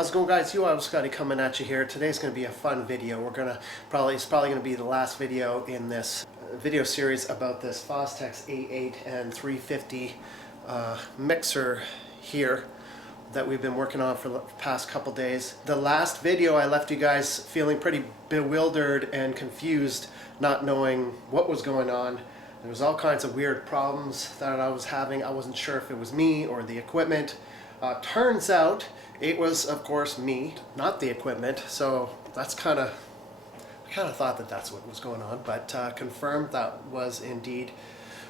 How's it going, guys? UOttawaScotty coming at you here. Today's going to be a fun video. It's probably going to be the last video in this video series about this Fostex A-8 and 350 mixer here that we've been working on for the past couple days. The last video I left you guys feeling pretty bewildered and confused, not knowing what was going on. There was all kinds of weird problems that I was having. I wasn't sure if it was me or the equipment. Turns out it was, of course, me, not the equipment. So that's I kind of thought that that's what was going on, but confirmed that was indeed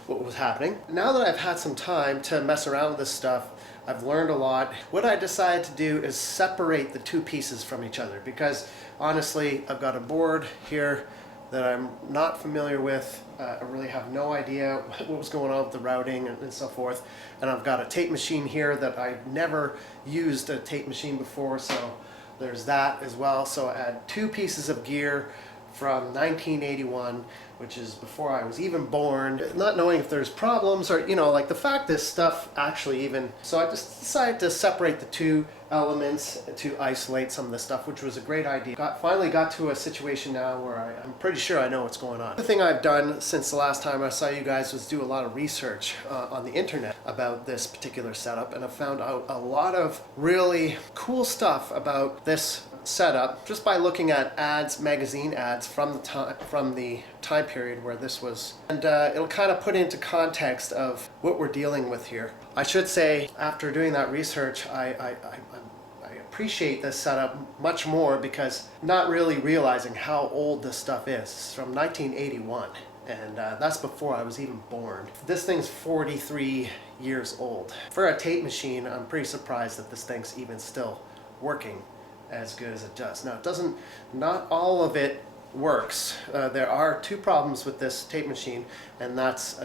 what was happening. Now that I've had some time to mess around with this stuff, I've learned a lot. What I decided to do is separate the two pieces from each other, because honestly, I've got a board here that I'm not familiar with. I really have no idea what was going on with the routing and so forth. And I've got a tape machine here that I've never used a tape machine before, so there's that as well. So I had two pieces of gear from 1981, which is before I was even born, not knowing if there's problems or, you know, like the fact this stuff actually even, so I just decided to separate the two elements to isolate some of the stuff, which was a great idea. Finally got to a situation now where I'm pretty sure I know what's going on. The thing I've done since the last time I saw you guys was do a lot of research on the internet about this particular setup, and I found out a lot of really cool stuff about this setup just by looking at ads, magazine ads from the time period where this was, and it'll kind of put into context of what we're dealing with here. I should say, after doing that research, I appreciate this setup much more, because not really realizing how old this stuff is. It's from 1981, and that's before I was even born. This thing's 43 years old. For a tape machine, I'm pretty surprised that this thing's even still working as good as it does. Now, not all of it works. There are two problems with this tape machine, and that's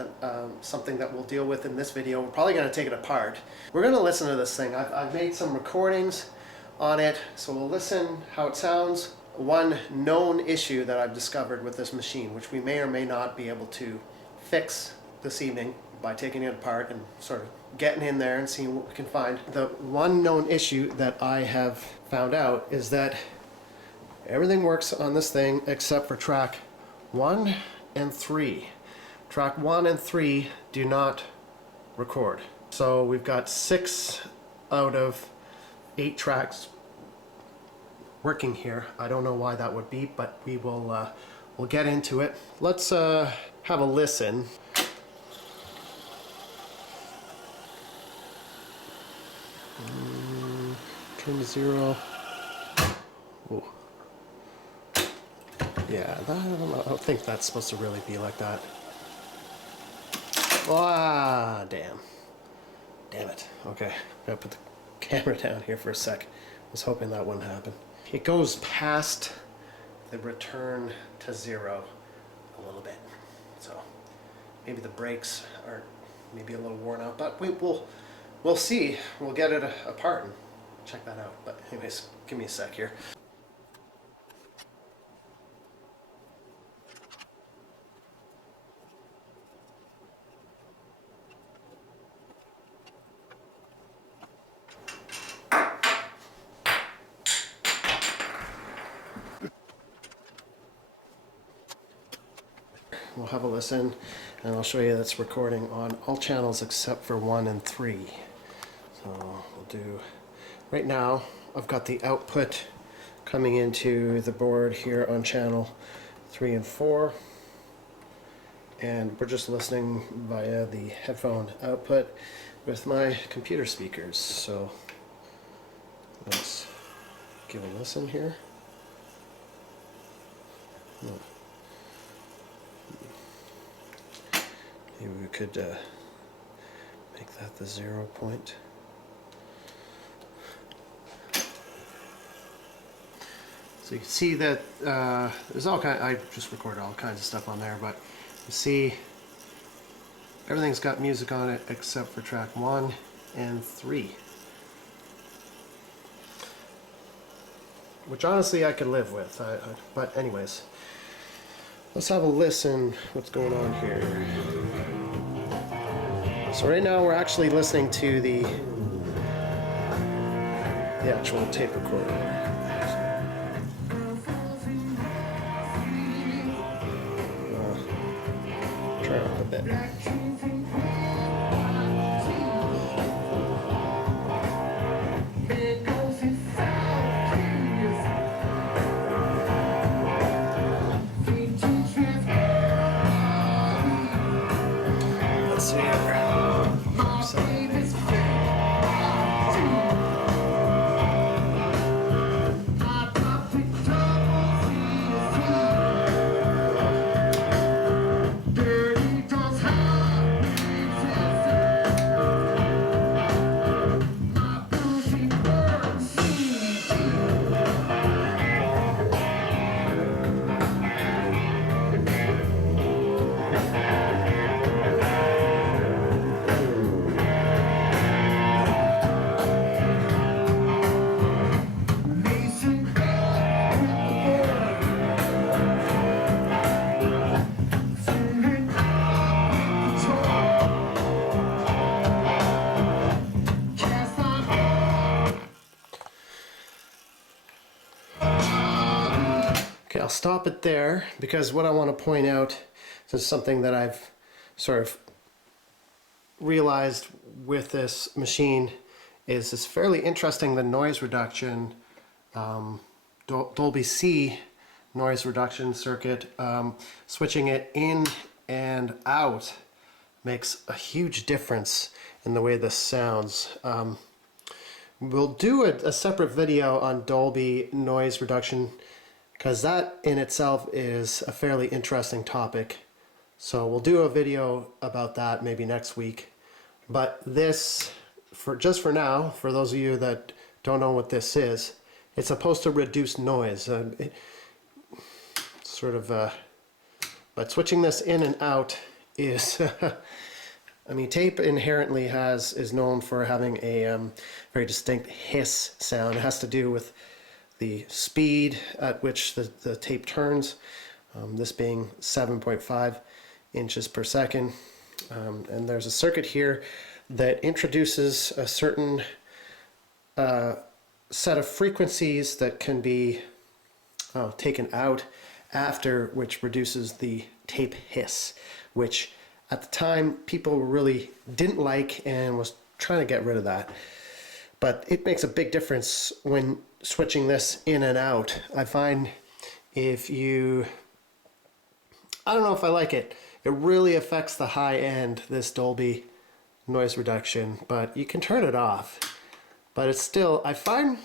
something that we'll deal with in this video. We're probably going to take it apart. We're going to listen to this thing. I've made some recordings on it, so we'll listen how it sounds. One known issue that I've discovered with this machine, which we may or may not be able to fix this evening by taking it apart and sort of getting in there and seeing what we can find. The one known issue that I have found out is that everything works on this thing except for track 1 and 3. Track 1 and 3 do not record. So we've got 6 out of 8 tracks working here. I don't know why that would be, but we'll get into it. Let's have a listen. Turn to 0. Ooh. Yeah, I don't think that's supposed to really be like that. Ah, damn it. Okay, I'm gonna put the camera down here for a sec. I was hoping that wouldn't happen. It goes past the return to 0 a little bit, so maybe the brakes are maybe a little worn out, but we'll see. We'll get it apart and check that out. But anyways, give me a sec here. We'll have a listen, and I'll show you that's recording on all channels except for 1 and 3. So we'll do, right now I've got the output coming into the board here on channel 3 and 4, and we're just listening via the headphone output with my computer speakers. So let's give a listen here. Maybe we could make that the 0 point. So you can see that there's all kind. I just recorded all kinds of stuff on there, but you see everything's got music on it except for track 1 and 3, which honestly I could live with. But anyways, let's have a listen. What's going on here? So right now we're actually listening to the the actual tape recorder. Try it up a bit. Let's see here. Okay, I'll stop it there because what I want to point out is something that I've sort of realized with this machine is it's fairly interesting, the noise reduction, Dolby C noise reduction circuit, switching it in and out makes a huge difference in the way this sounds. We'll do a separate video on Dolby noise reduction because that in itself is a fairly interesting topic. So we'll do a video about that maybe next week. But this, just for now, for those of you that don't know what this is, it's supposed to reduce noise. But switching this in and out is, I mean, tape inherently is known for having a very distinct hiss sound. It has to do with the speed at which the tape turns, this being 7.5 inches per second. And there's a circuit here that introduces a certain set of frequencies that can be taken out after, which reduces the tape hiss, which at the time people really didn't like and was trying to get rid of that. But it makes a big difference when switching this in and out. I find if you, I don't know if I like it. It really affects the high end, this Dolby noise reduction, but you can turn it off. But it's still, I find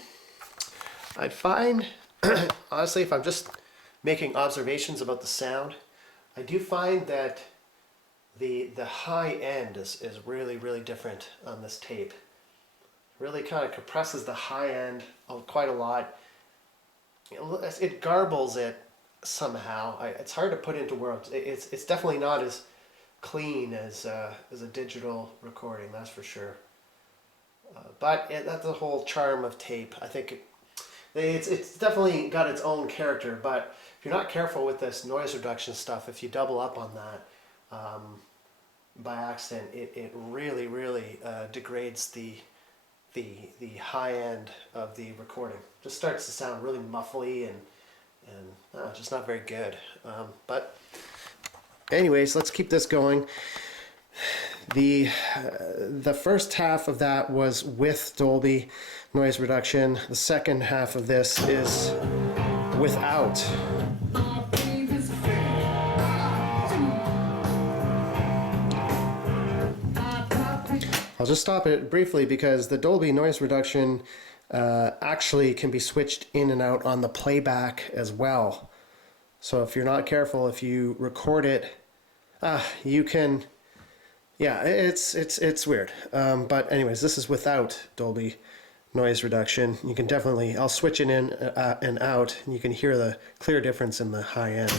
honestly, if I'm just making observations about the sound, I do find that the high end is really, really different on this tape. Really kind of compresses the high end quite a lot. It garbles it somehow. It's hard to put into words. It's definitely not as clean as a digital recording, that's for sure. But that's the whole charm of tape. I think it's definitely got its own character. But if you're not careful with this noise reduction stuff, if you double up on that by accident, it really, really degrades the high end of the recording. Just starts to sound really muffly and just not very good. But anyways, let's keep this going. The first half of that was with Dolby noise reduction. The second half of this is without. I'll just stop it briefly because the Dolby noise reduction actually can be switched in and out on the playback as well. So if you're not careful, if you record it, you can, yeah, it's weird. But anyways, this is without Dolby noise reduction. You can definitely, I'll switch it in and out, and you can hear the clear difference in the high end.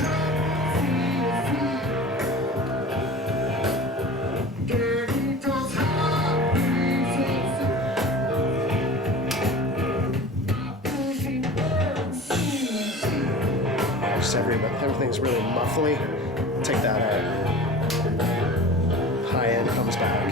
Everything's really muffly. Take that out. High end comes back.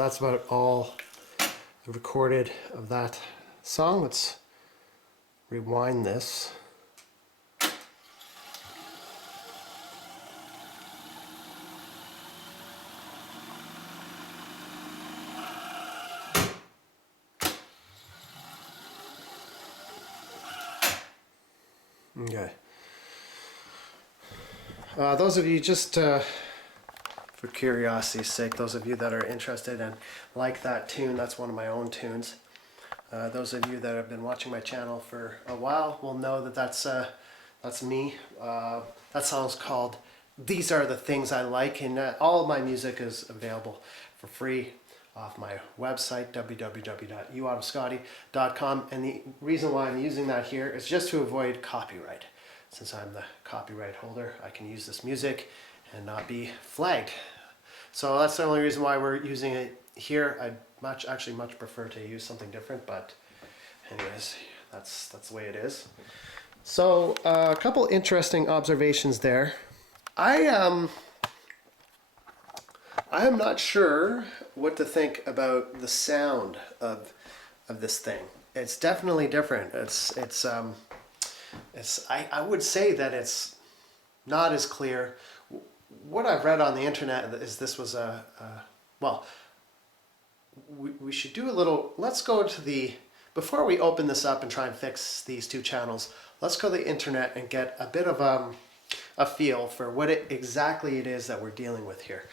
that's about all recorded of that song. Let's rewind this. Okay. Those of you, just for curiosity's sake, those of you that are interested and like that tune, that's one of my own tunes. Those of you that have been watching my channel for a while will know that that's me. That song's called "These Are the Things I Like," and all of my music is available for free off my website, www.UOttawaScotty.com. And the reason why I'm using that here is just to avoid copyright. Since I'm the copyright holder, I can use this music and not be flagged. So that's the only reason why we're using it here. I'd actually much prefer to use something different, but anyways, that's the way it is. So a couple interesting observations there. I am not sure what to think about the sound of this thing. It's definitely different. I would say that it's not as clear. What I've read on the internet is this was well, we should do a little, let's go to before we open this up and try and fix these two channels, let's go to the internet and get a bit of a feel for what exactly it is that we're dealing with here.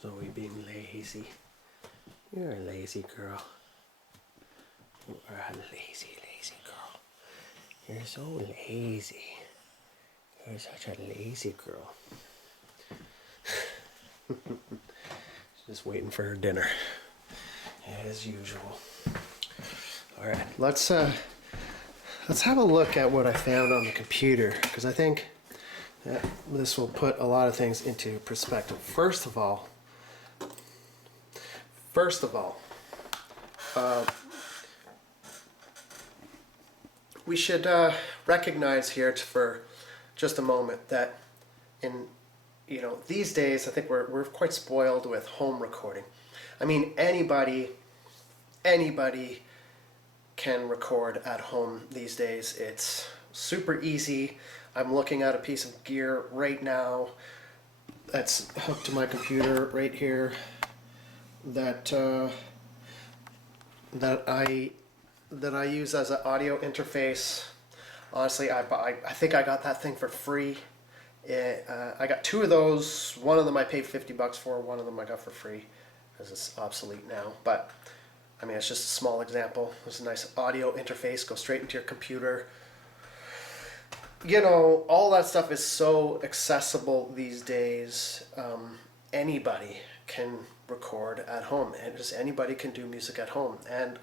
Zoe being lazy. You're a lazy girl. You are a lazy girl. You're so lazy. You're such a lazy girl. She's just waiting for her dinner, as usual. All right, let's have a look at what I found on the computer, because I think that this will put a lot of things into perspective. First of all, we should recognize here for just a moment that these days I think we're quite spoiled with home recording. I mean, anybody can record at home these days. It's super easy. I'm looking at a piece of gear right now that's hooked to my computer right here that I use as an audio interface. Honestly, I think I got that thing for free. I got two of those. One of them I paid $50 for. One of them I got for free because it's obsolete now. But I mean, it's just a small example. There's a nice audio interface. Go straight into your computer. All that stuff is so accessible these days. Anybody can record at home, and just anybody can do music at home and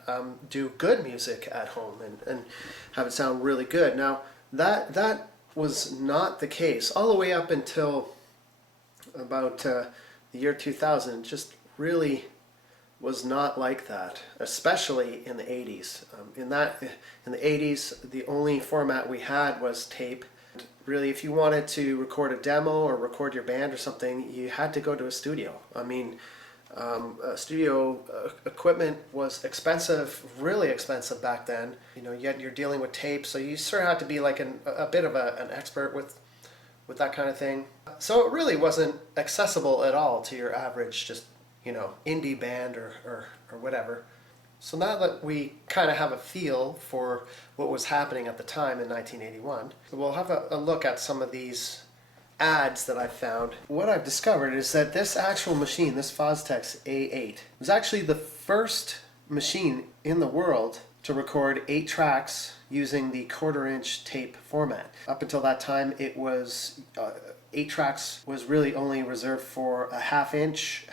do good music at home and have it sound really good. Now that was not the case all the way up until about the year 2000. Just really was not like that, especially in the 80s. In the 80s, the only format we had was tape. Really, if you wanted to record a demo or record your band or something, you had to go to a studio. I mean, studio equipment was expensive, really expensive back then. Yet you're dealing with tape, so you sort of had to be like a bit of an expert with that kind of thing. So it really wasn't accessible at all to your average just indie band or whatever. So now that we kind of have a feel for what was happening at the time in 1981, we'll have a look at some of these ads that I found. What I've discovered is that this actual machine, this Fostex A-8, was actually the first machine in the world to record 8 tracks using the 1/4-inch tape format. Up until that time, it was 8 tracks was really only reserved for a half-inch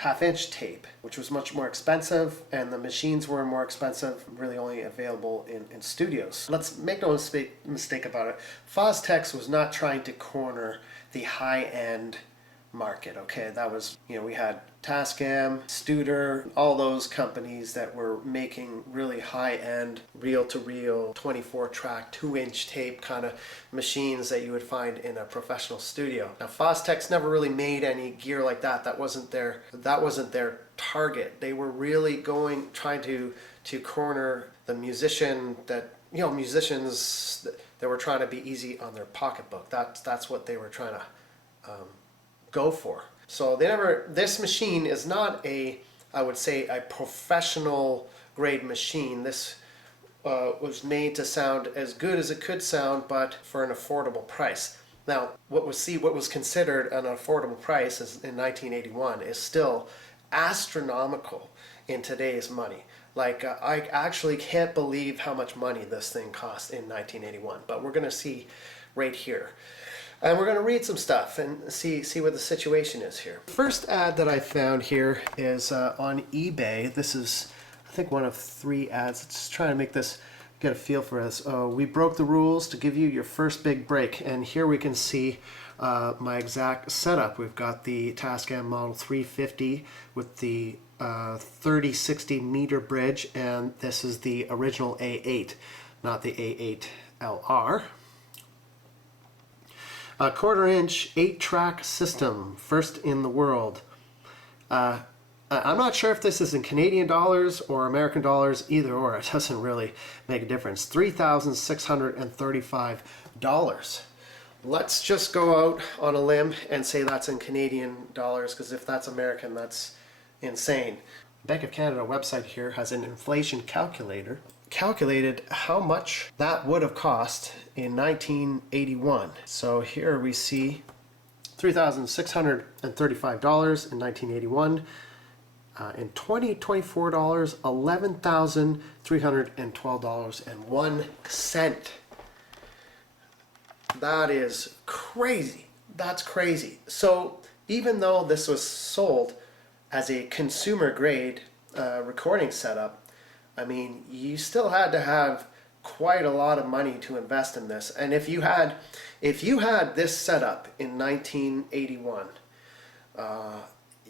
tape, which was much more expensive, and the machines were more expensive, really only available in studios. Let's make no mistake about it. Fostex was not trying to corner the high-end market. Okay, that was, you know, we had Tascam, Studer, all those companies that were making really high-end reel-to-reel 24-track 2-inch tape kind of machines that you would find in a professional studio. Now Fostex never really made any gear like that. That wasn't their target. They were really trying to corner the musician that, you know, musicians that were trying to be easy on their pocketbook. That's what they were trying to go for. So this machine is not I would say a professional grade machine. This was made to sound as good as it could sound, but for an affordable price. Now, what was considered an affordable price in 1981 is still astronomical in today's money. Like, I actually can't believe how much money this thing cost in 1981, but we're going to see right here. And we're going to read some stuff and see what the situation is here. First ad that I found here is on eBay. This is, I think, one of 3 ads. Let's try to get a feel for this. We broke the rules to give you your first big break. And here we can see my exact setup. We've got the Tascam Model 350 with the 30-60 meter bridge, and this is the original A8, not the A8 LR. A 1/4 inch 8-track system, first in the world. I'm not sure if this is in Canadian dollars or American dollars, either or. It doesn't really make a difference. $3,635. Let's just go out on a limb and say that's in Canadian dollars, because if that's American, that's insane. Bank of Canada website here has an inflation calculator. Calculated how much that would have cost in 1981. So here we see $3,635 in 1981. In 2024 dollars, $11,312.01. That is crazy. That's crazy. So even though this was sold as a consumer grade recording setup, I mean, you still had to have quite a lot of money to invest in this. And if you had this setup in 1981,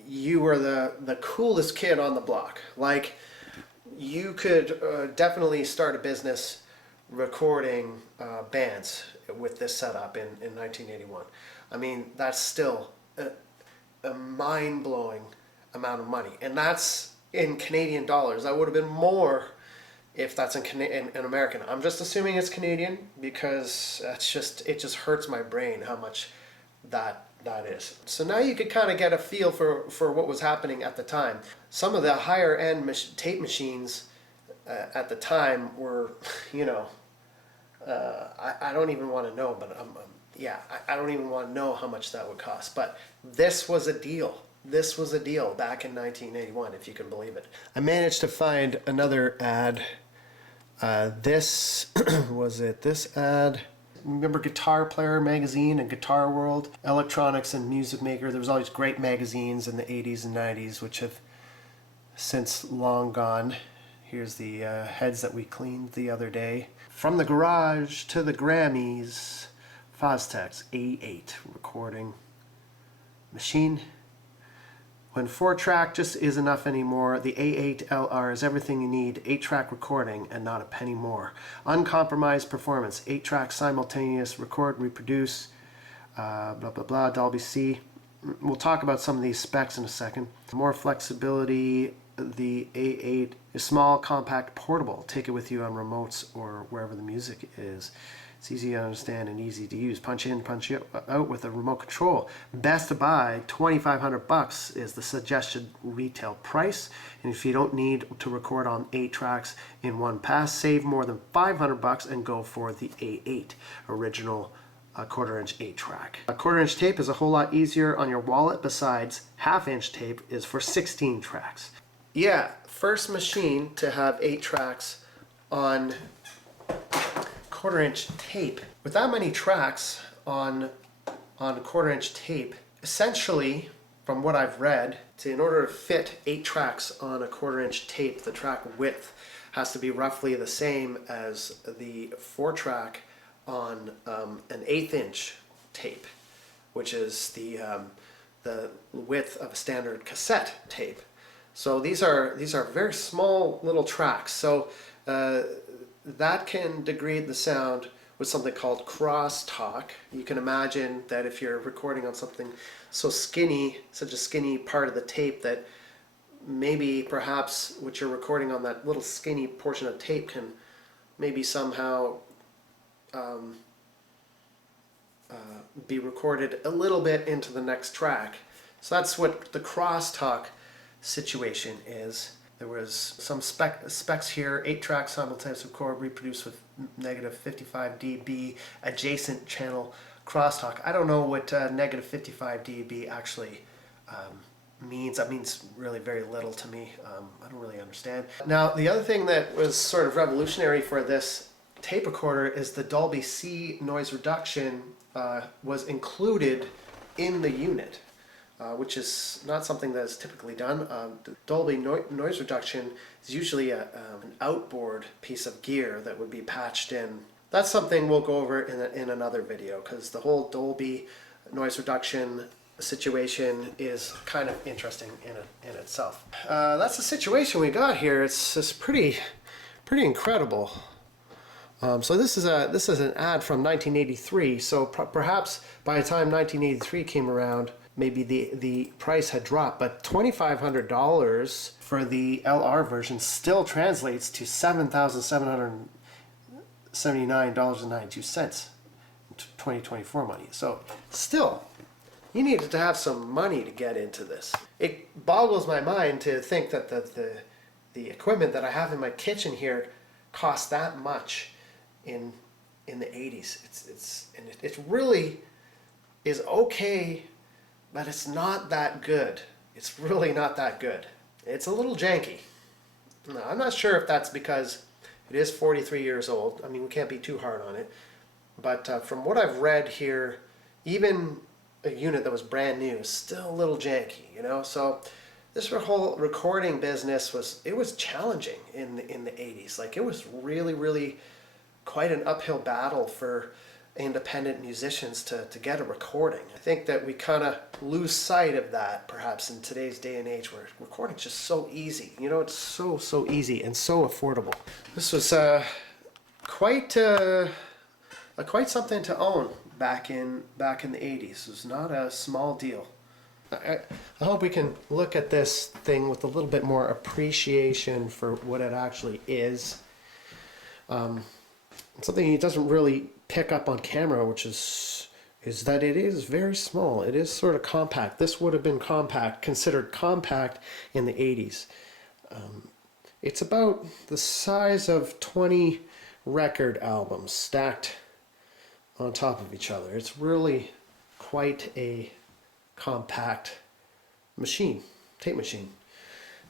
you were the coolest kid on the block. Like, you could definitely start a business recording bands with this setup in 1981. I mean, that's still a mind-blowing amount of money, and that's in Canadian dollars. That would have been more if that's in American. I'm just assuming it's Canadian because it just hurts my brain how much that is. So now you could kind of get a feel for what was happening at the time. Some of the higher end tape machines at the time were, you know, I don't even want to know, but I don't even want to know how much that would cost. But this was a deal. This was a deal back in 1981, if you can believe it. I managed to find another ad. This ad. Remember Guitar Player magazine and Guitar World, Electronics and Music Maker? There was all these great magazines in the 80s and 90s, which have since long gone. Here's the heads that we cleaned the other day. From the garage to the Grammys, Fostex A-8 recording machine. When 4-track just is enough anymore, the A8 LR is everything you need. 8-track recording and not a penny more. Uncompromised performance. 8-track simultaneous record, reproduce, blah, blah, blah, Dolby C. We'll talk about some of these specs in a second. More flexibility. The A8 is small, compact, portable. Take it with you on remotes or wherever the music is. It's easy to understand and easy to use. Punch in, punch out with a remote control. Best to buy, $2,500 is the suggested retail price. And if you don't need to record on 8 tracks in one pass, save more than $500 and go for the A8 original 1/4 inch 8-track. A 1/4 inch tape is a whole lot easier on your wallet. Besides, 1/2 inch tape is for 16 tracks. Yeah, first machine to have 8 tracks on 1/4 inch tape. With that many tracks on 1/4 inch tape, essentially, from what I've read, in order to fit 8 tracks on a 1/4 inch tape, the track width has to be roughly the same as the 4-track on an 1/8 inch tape, which is the the width of a standard cassette tape. So these are very small little tracks. So that can degrade the sound with something called crosstalk. You can imagine that if you're recording on something so skinny, such a skinny part of the tape, that maybe perhaps what you're recording on that little skinny portion of tape can maybe somehow be recorded a little bit into the next track. So that's what the crosstalk situation is. There was some specs here: 8 tracks simultaneous record, reproduce with negative 55 dB adjacent channel crosstalk. I don't know what negative 55 dB actually means. That means really very little to me. I don't really understand. Now, the other thing that was sort of revolutionary for this tape recorder is the Dolby C noise reduction was included in the unit, which is not something that is typically done. The Dolby noise reduction is usually an outboard piece of gear that would be patched in. That's something we'll go over in another video, because the whole Dolby noise reduction situation is kind of interesting in itself. That's the situation we got here. It's pretty incredible. So this is an ad from 1983. So perhaps by the time 1983 came around, maybe the price had dropped, but $2,500 for the LR version still translates to $7,779.92 in 2024 money. So still, you needed to have some money to get into this. It boggles my mind to think that the equipment that I have in my kitchen here cost that much in the 80s. It really is okay, but it's not that good. It's really not that good. It's a little janky. Now, I'm not sure if that's because it is 43 years old. I mean, we can't be too hard on it. But from what I've read here, even a unit that was brand new is still a little janky, you know? So this whole recording business was challenging in the 80s. Like, it was really quite an uphill battle for independent musicians to get a recording. I think that we kind of lose sight of that perhaps in today's day and age, where recording's just so easy. You know, it's so easy and so affordable. This was quite something to own back in the 80s. It was not a small deal. I hope we can look at this thing with a little bit more appreciation for what it actually is. Something he doesn't really pick up on camera, which is that it is very small. It is sort of compact. This would have been considered compact in the 80s. It's about the size of 20 record albums stacked on top of each other. It's really quite a compact machine, tape machine,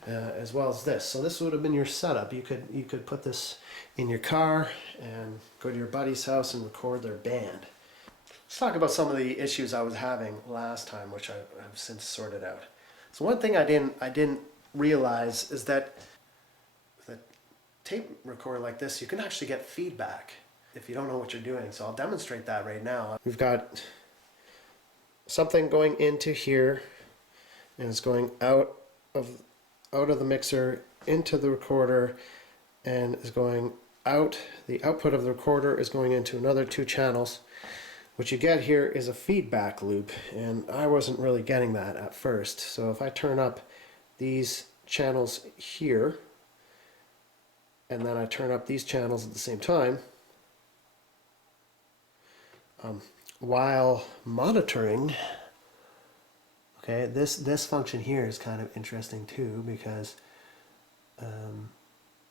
as well as this. So this would have been your setup. You could put this in your car and go to your buddy's house and record their band. Let's talk about some of the issues I was having last time, which I've since sorted out. So one thing I didn't realize is that with a tape recorder like this, you can actually get feedback if you don't know what you're doing. So I'll demonstrate that right now. We've got something going into here, and it's going out of the mixer into the recorder, and is going out. The output of the recorder is going into another 2 channels. What you get here is a feedback loop, and I wasn't really getting that at first. So if I turn up these channels here, and then I turn up these channels at the same time, while monitoring, okay, this function here is kind of interesting too, because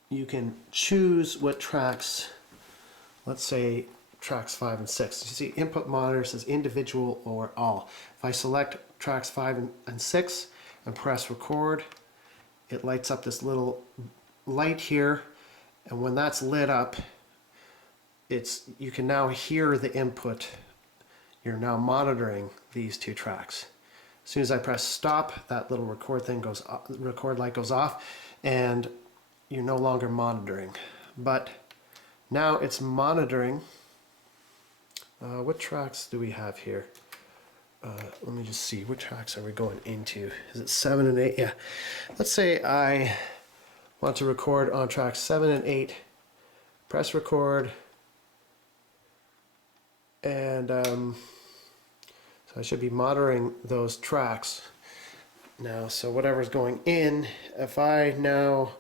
you can choose what tracks, let's say tracks 5 and 6. You see input monitor says individual or all. If I select tracks 5 and 6 and press record, it lights up this little light here, and when that's lit up, you can now hear the input. You're now monitoring these 2 tracks. As soon as I press stop, that little record light goes off, and you're no longer monitoring. But now it's monitoring. What tracks do we have here? let me just see, what tracks are we going into? Is it 7 and 8? Yeah. Let's say I want to record on tracks 7 and 8. Press record. And so I should be monitoring those tracks now. So whatever's going in, if I now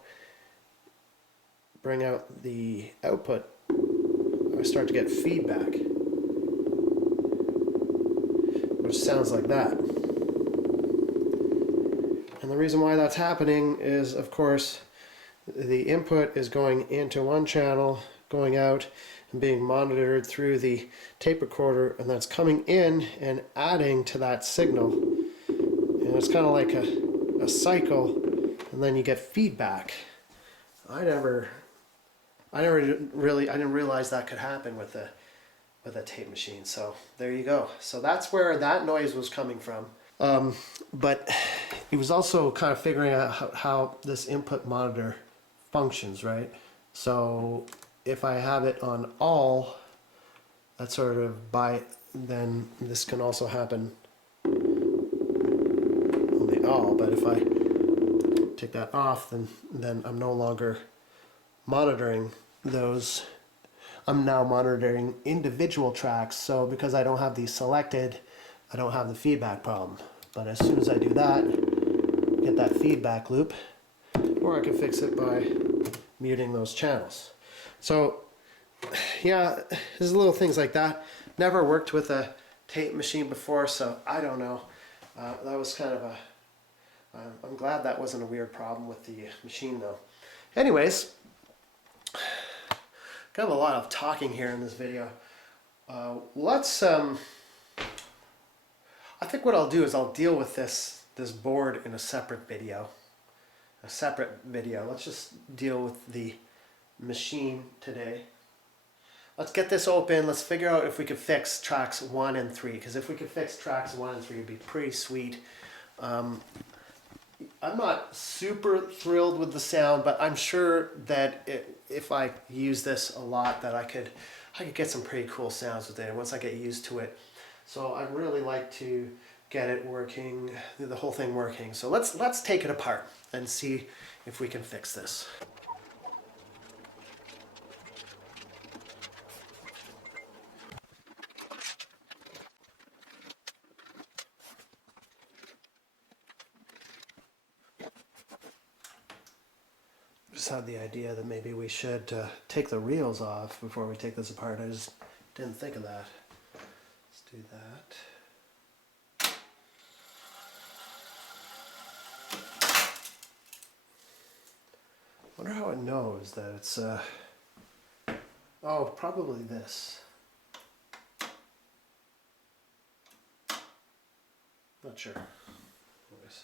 bring out the output, I start to get feedback, which sounds like that. And the reason why that's happening is, of course, the input is going into one channel, going out and being monitored through the tape recorder, and that's coming in and adding to that signal. And it's kind of like a cycle, and then you get feedback. I didn't realize that could happen with a tape machine. So there you go. So that's where that noise was coming from. But it was also kind of figuring out how this input monitor functions, right? So if I have it on all, that's sort of then this can also happen on the all. But if I take that off, then I'm no longer monitoring those. I'm now monitoring individual tracks. So because I don't have these selected, I don't have the feedback problem. But as soon as I do that, get that feedback loop, or I can fix it by muting those channels. So yeah, there's little things like that. Never worked with a tape machine before, so I don't know. That was kind of I'm glad that wasn't a weird problem with the machine though. Anyways, kind of a lot of talking here in this video. I think what I'll do is I'll deal with this board in a separate video. Let's just deal with the machine today. Let's get this open. Let's figure out if we could fix tracks 1 and 3. Because if we could fix tracks 1 and 3, it'd be pretty sweet. I'm not super thrilled with the sound, but I'm sure that if I use this a lot, that I could get some pretty cool sounds with it once I get used to it. So I'd really like to get it working, the whole thing working. So let's take it apart and see if we can fix this. Just had the idea that maybe we should take the reels off before we take this apart. I just didn't think of that. Let's do that. Wonder how it knows that it's oh, probably this. Not sure. Anyways.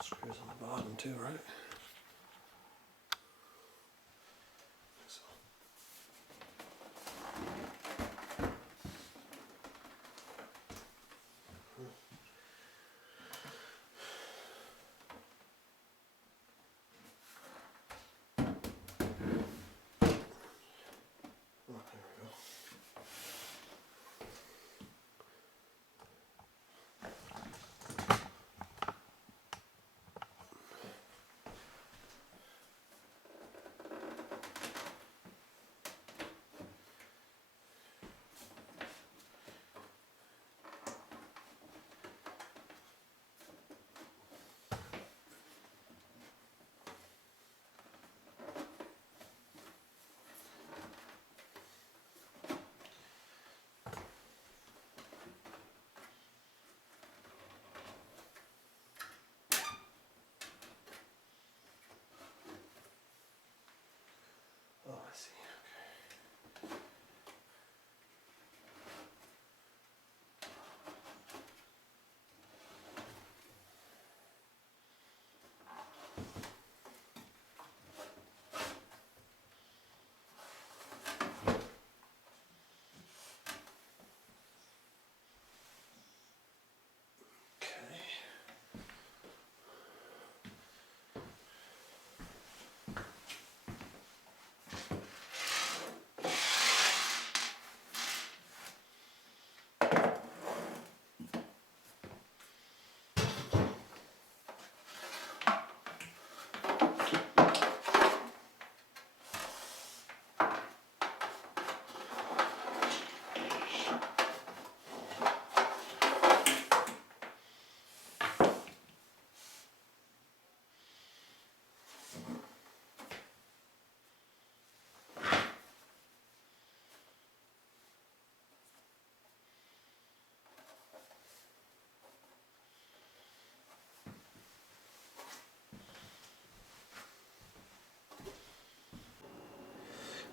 Screws on the bottom too, right? So.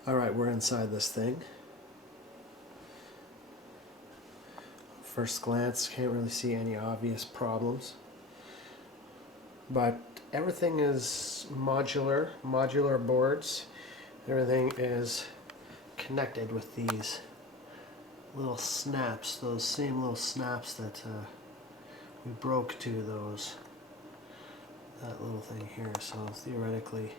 Alright, we're inside this thing. First glance, can't really see any obvious problems. But everything is modular boards. Everything is connected with these little snaps, those same little snaps that we broke to that little thing here. So theoretically,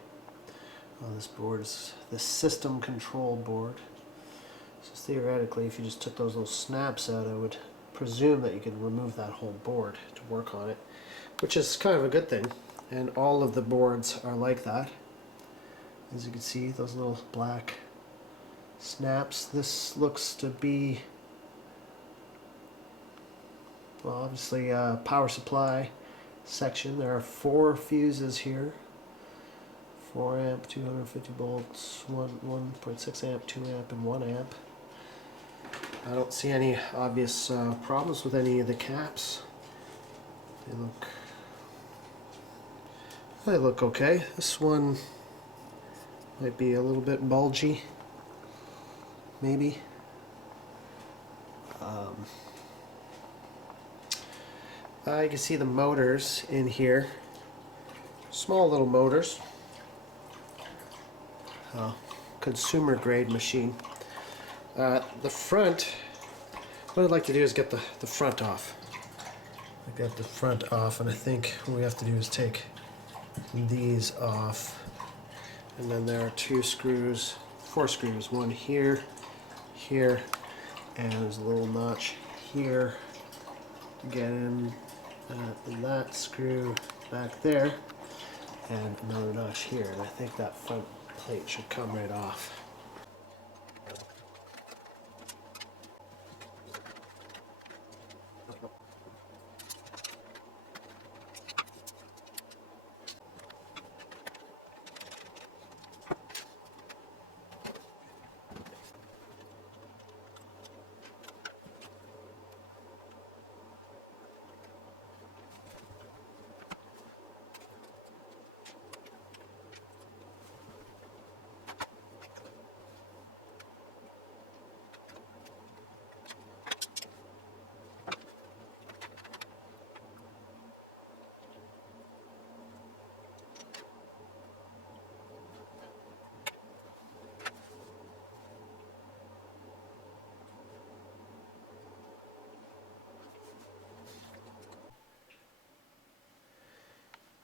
this board is the system control board. So theoretically, if you just took those little snaps out, I would presume that you could remove that whole board to work on it, which is kind of a good thing. And all of the boards are like that. As you can see, those little black snaps. This looks to be, well, obviously a power supply section. There are 4 fuses here. 4 amp, 250 volts, 1.6 amp, 2 amp, and 1 amp. I don't see any obvious problems with any of the caps. They look okay. This one might be a little bit bulgy, maybe. You can see the motors in here. Small little motors. Consumer grade machine. The front, what I'd like to do is get the front off. I got the front off, and I think what we have to do is take these off. And then there are 4 screws, one here, here, and there's a little notch here to get in that screw back there, and another notch here, and I think that front plate should come right off.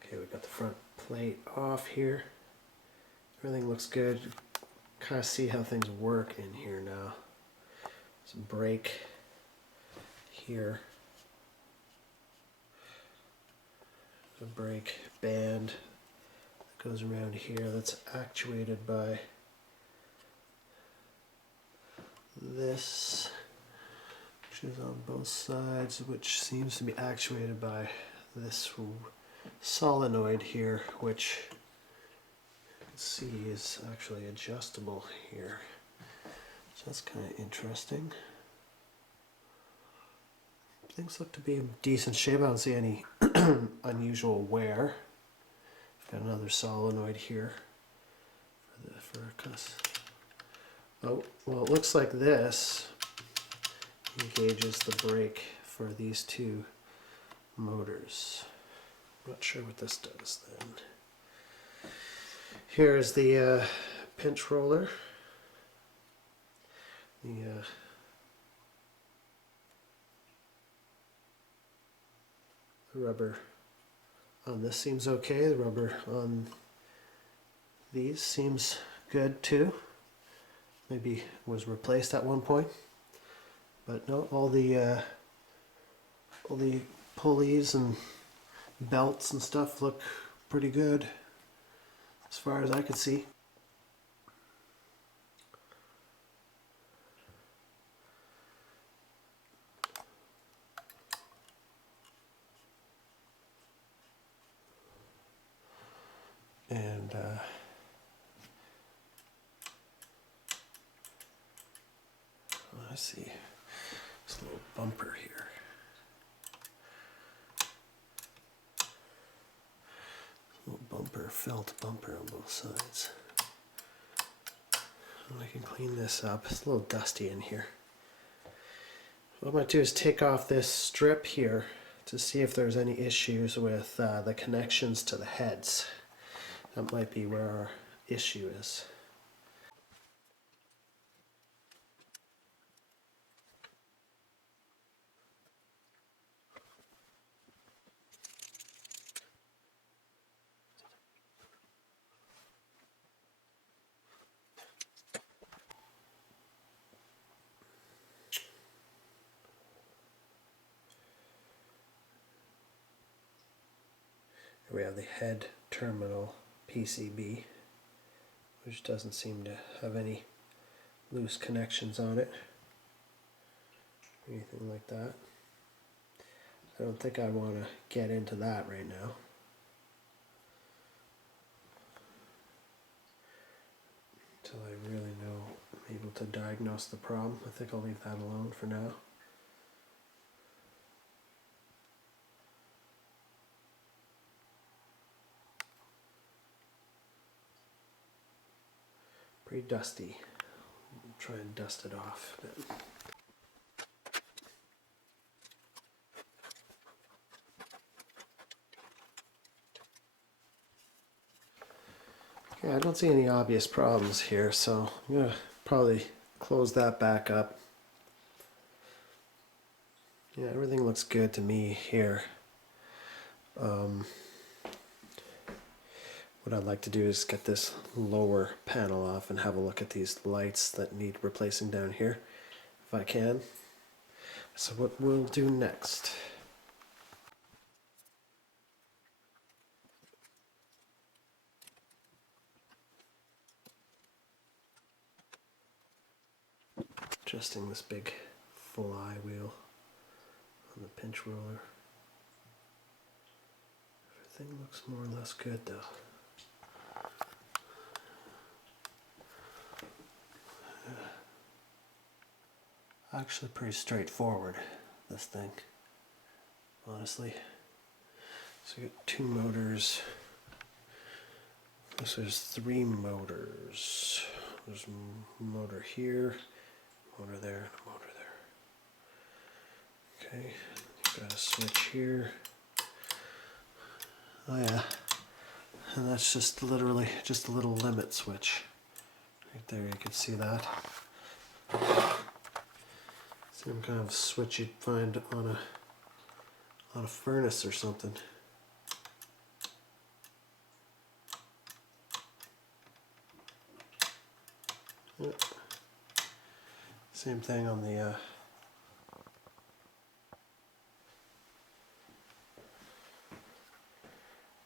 Okay, we got the front plate off here. Everything looks good. Kind of see how things work in here now. There's a brake here. There's a brake band that goes around here that's actuated by this, which is on both sides, which seems to be actuated by this solenoid here, which you can see is actually adjustable here. So that's kind of interesting. Things look to be in decent shape. I don't see any unusual wear. Got another solenoid here oh, well, it looks like this engages the brake for these 2 motors. I'm not sure what this does then. Here is the pinch roller. The rubber on this seems okay. The rubber on these seems good too. Maybe was replaced at one point. But no, all the pulleys and belts and stuff look pretty good as far as I could see. And let's see, this little bumper here. Little bumper, felt bumper on both sides. I can clean this up. It's a little dusty in here. What I'm going to do is take off this strip here to see if there's any issues with the connections to the heads. That might be where our issue is. Here we have the head terminal PCB, which doesn't seem to have any loose connections on it, anything like that. I don't think I want to get into that right now. Until I really know, I'm able to diagnose the problem. I think I'll leave that alone for now. Pretty dusty. I'll try and dust it off a bit. Yeah, I don't see any obvious problems here, so I'm going to probably close that back up. Yeah, everything looks good to me here. What I'd like to do is get this lower panel off and have a look at these lights that need replacing down here, if I can. So what we'll do next. Adjusting this big flywheel on the pinch roller. Everything looks more or less good though. Actually pretty straightforward, this thing, honestly. So we got two motors. So there's three motors. There's a motor here, motor there, and a motor there. Okay, you've got a switch here. Oh yeah, and that's just literally just a little limit switch. Right there, you can see that. Some kind of switch you'd find on a furnace or something. Yep. Same thing on the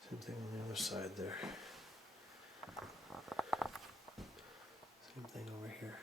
same thing on the other side there. Same thing over here.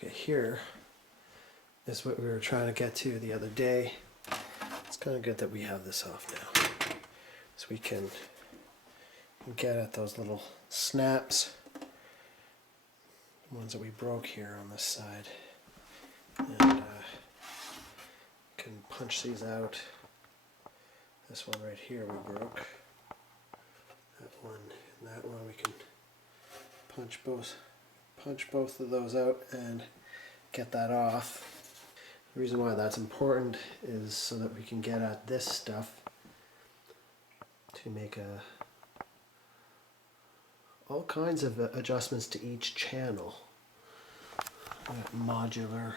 Okay, here is what we were trying to get to the other day. It's kind of good that we have this off now, so we can get at those little snaps, the ones that we broke here on this side, and can punch these out. This one right here we broke. That one and that one we can punch both of those out and get that off. The reason why that's important is so that we can get at this stuff to make all kinds of adjustments to each channel. modular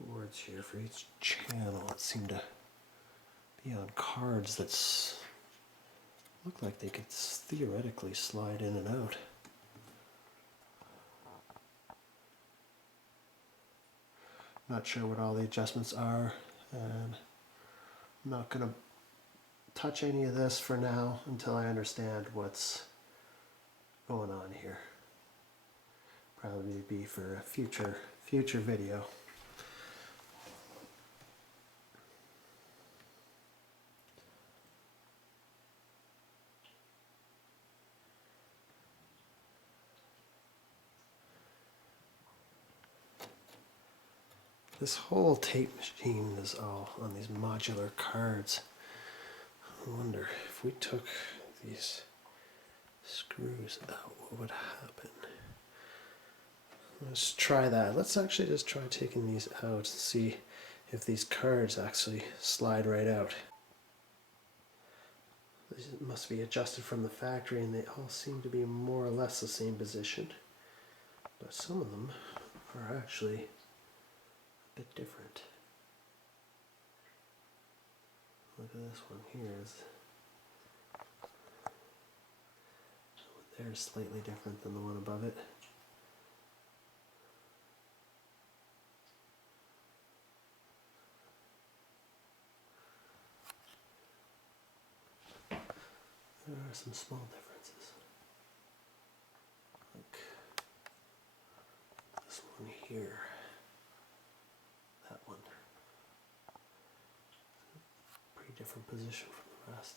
boards here for each channel that seem to be on cards that look like they could theoretically slide in and out. Not sure what all the adjustments are, and I'm not going to touch any of this for now until I understand what's going on here. Probably be for a future video. This whole tape machine is all on these modular cards. I wonder if we took these screws out, what would happen? Let's try that. Let's actually just try taking these out and see if these cards actually slide right out. These must be adjusted from the factory, and they all seem to be more or less the same position. But some of them are actually a bit different. Look at this one here. They're slightly different than the one above it. There are some small differences. Like this one here. That one. Pretty different position from the rest.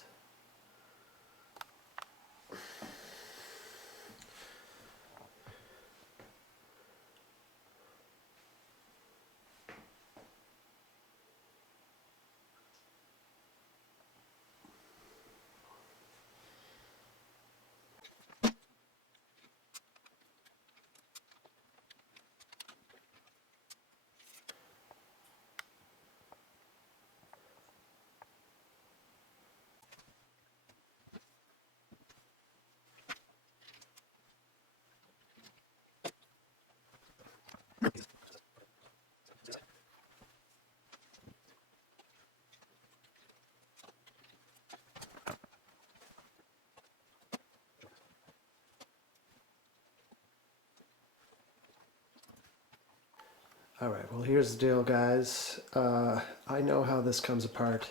Alright, well here's the deal, guys. I know how this comes apart.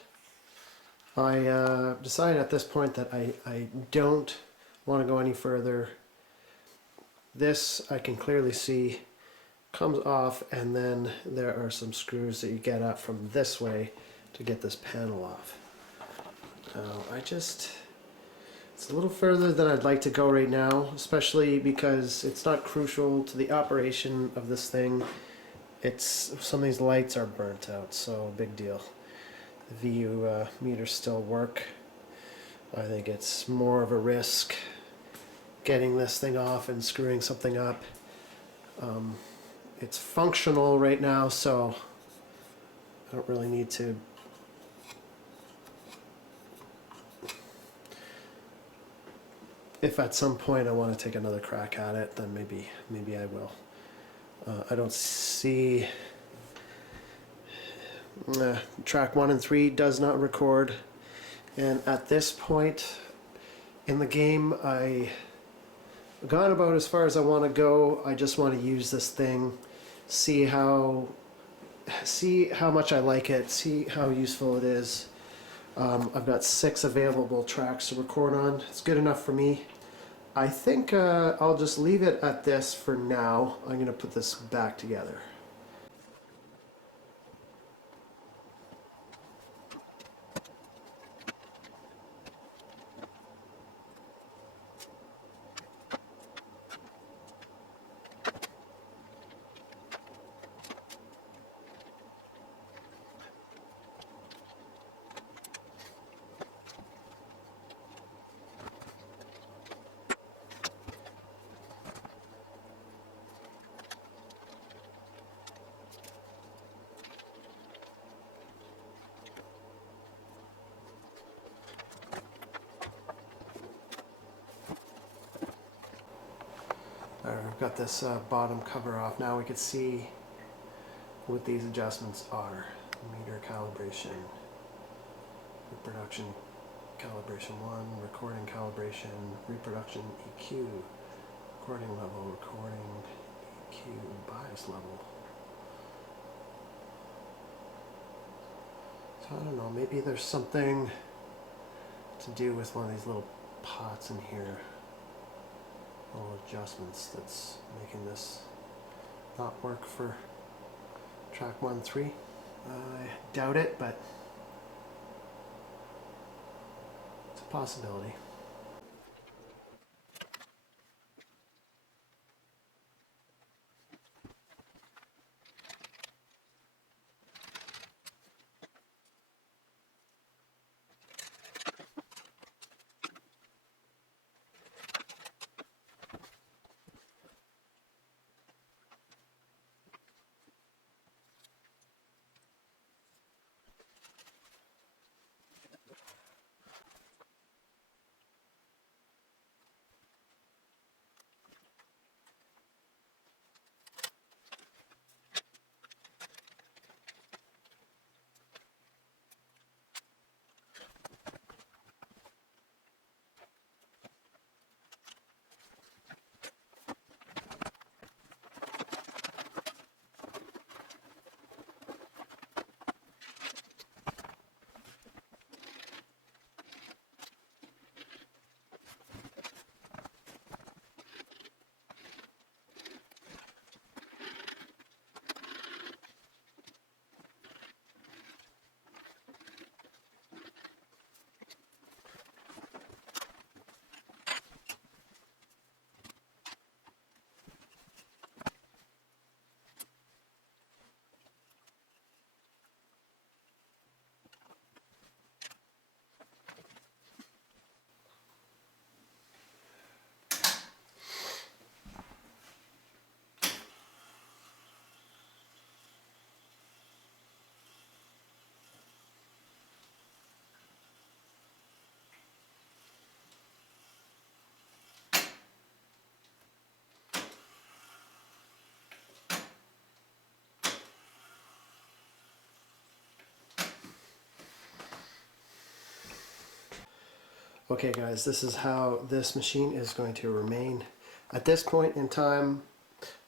I decided at this point that I don't want to go any further. This, I can clearly see, comes off, and then there are some screws that you get up from this way to get this panel off. Now, it's a little further than I'd like to go right now, especially because it's not crucial to the operation of this thing. Some of these lights are burnt out, so big deal. The VU meters still work. I think it's more of a risk getting this thing off and screwing something up. It's functional right now, so I don't really need to if at some point I want to take another crack at it, then maybe I will. I don't see track 1 and 3 does not record, and at this point in the game I've gone about as far as I want to go. I just want to use this thing, see how much I like it, see how useful it is. I've got 6 available tracks to record on. It's good enough for me. I think I'll just leave it at this for now. I'm going to put this back together. I've got this bottom cover off. Now we can see what these adjustments are. Meter calibration, reproduction calibration 1, recording calibration, reproduction EQ, recording level, recording EQ, bias level. So I don't know, maybe there's something to do with one of these little pots in here, little adjustments that's making this not work for track 1, 3. I doubt it, but it's a possibility. Okay guys, this is how this machine is going to remain. At this point in time,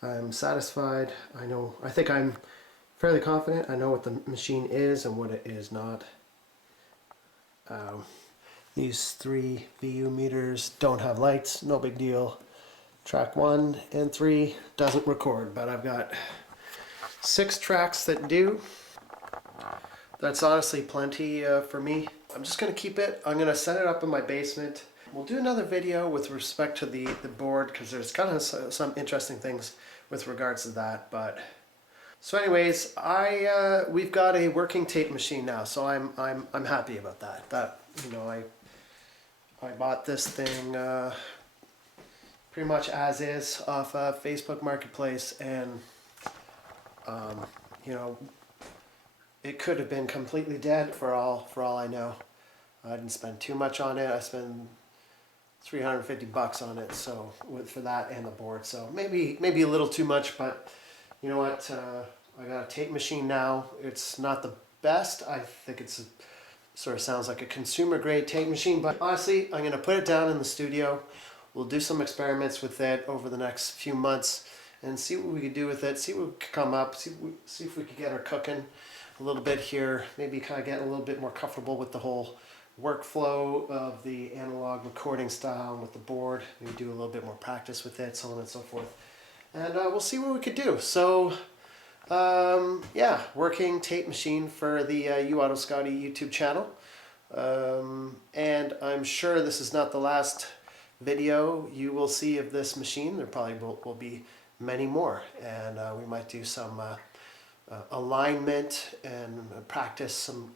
I'm satisfied. I think I'm fairly confident. I know what the machine is and what it is not. These 3 VU meters don't have lights, no big deal. Track 1 and 3 doesn't record, but I've got 6 tracks that do. That's honestly plenty for me. I'm just going to keep it. I'm going to set it up in my basement. We'll do another video with respect to the board, because there's kind of some interesting things with regards to that. But so anyways, we've got a working tape machine now, so I'm happy about that. That, you know, I bought this thing pretty much as is off Facebook Marketplace, and you know, it could have been completely dead for all I know. I didn't spend too much on it. I spent $350 on it, so for that and the board. So maybe a little too much, but you know what? I got a tape machine now. It's not the best. I think it's sort of sounds like a consumer grade tape machine, but honestly, I'm gonna put it down in the studio. We'll do some experiments with it over the next few months and see what we could do with it. See what could come up. See if we could get her cooking a little bit here. Maybe kind of get a little bit more comfortable with the whole workflow of the analog recording style with the board. Maybe do a little bit more practice with it, so on and so forth. And we'll see what we could do. So yeah, working tape machine for the UOttawaScotty YouTube channel. And I'm sure this is not the last video you will see of this machine. There probably will be many more, and we might do some alignment and practice some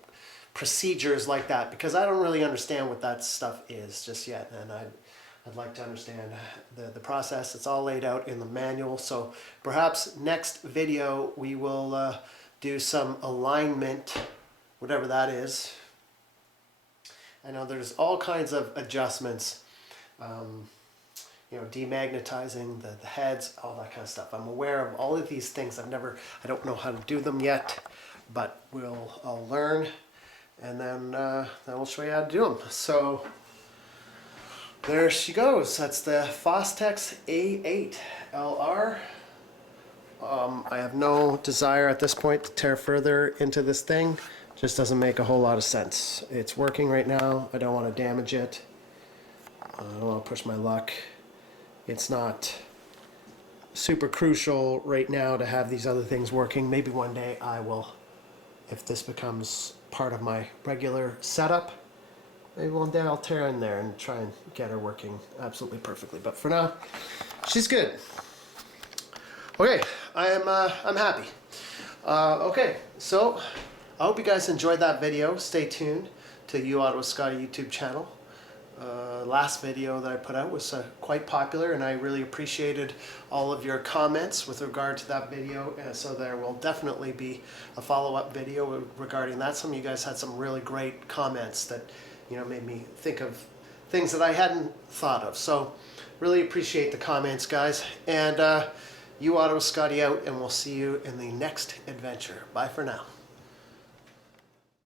procedures like that, because I don't really understand what that stuff is just yet, and I'd like to understand the process. It's all laid out in the manual, so perhaps next video we will do some alignment, whatever that is. I know there's all kinds of adjustments. you know, demagnetizing the heads, all that kind of stuff. I'm aware of all of these things. I don't know how to do them yet, but I'll learn, and then we'll show you how to do them. So there she goes. That's the Fostex A-8 LR. I have no desire at this point to tear further into this thing. Just doesn't make a whole lot of sense. It's working right now. I don't want to damage it. I don't want to push my luck. It's not super crucial right now to have these other things working. Maybe one day I will, if this becomes part of my regular setup, maybe one day I'll tear in there and try and get her working absolutely perfectly. But for now, she's good. Okay, I'm happy. Okay, so I hope you guys enjoyed that video. Stay tuned to UOttawaScotty YouTube channel. Last video that I put out was quite popular, and I really appreciated all of your comments with regard to that video. So there will definitely be a follow-up video regarding that. Some of you guys had some really great comments that, you know, made me think of things that I hadn't thought of. So really appreciate the comments, guys. And UOttawaScotty out, and we'll see you in the next adventure. Bye for now.